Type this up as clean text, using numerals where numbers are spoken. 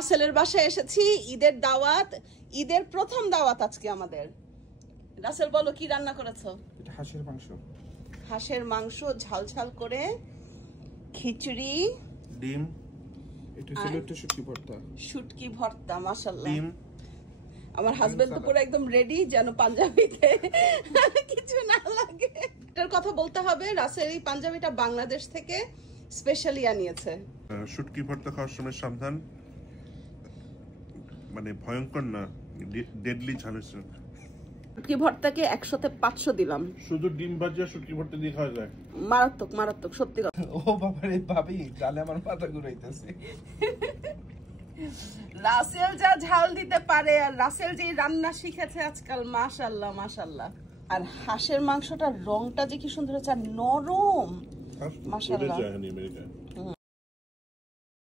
রাসেলের বাসায় এসেছি, ঈদের দাওয়াত, ঈদের প্রথম দাওয়াত আজকে আমাদের। রাসেল বলো কি রান্না করেছো? এটা হাঁসের মাংস। হাঁসের মাংস ঝাল ঝাল করে, খিচুড়ি, ডিম, এটা ছিল একটা শুটকি ভর্তা। শুটকি ভর্তা, মাশাআল্লাহ। ডিম। আমার হাজবেন্ড তো পুরো একদম রেডি, যেন পাঞ্জাবিতে কিছু না লাগে। এটার কথা বলতে হবে, রাসেল এই পাঞ্জাবিটা বাংলাদেশ থেকে স্পেশালি আনিয়েছে। শুটকি ভর্তা খাওয়ার সময় সাবধান, মানে ভয়ঙ্কর না, ডেডলি ঝাল হয়েছে। শুটকি ভর্তাকে 100-তে 500 দিলাম। শুধু ডিম ভাজা শুটকি ভর্তা দিয়ে খাওয়া যায়? মারাত্মক মারাত্মক, সত্যি কথা। ও বাবা রে ভাবি, জালে আমার মাথা ঘুরাইতেছে। রাসেল যা ঝাল দিতে পারে, আর রাসেল যে রান্না শিখেছে আজকাল, মাশাআল্লাহ মাশাআল্লাহ। আর হাঁসের মাংসটার রংটা যে কি সুন্দর হচ্ছে, আর নরম, মাশাআল্লাহ।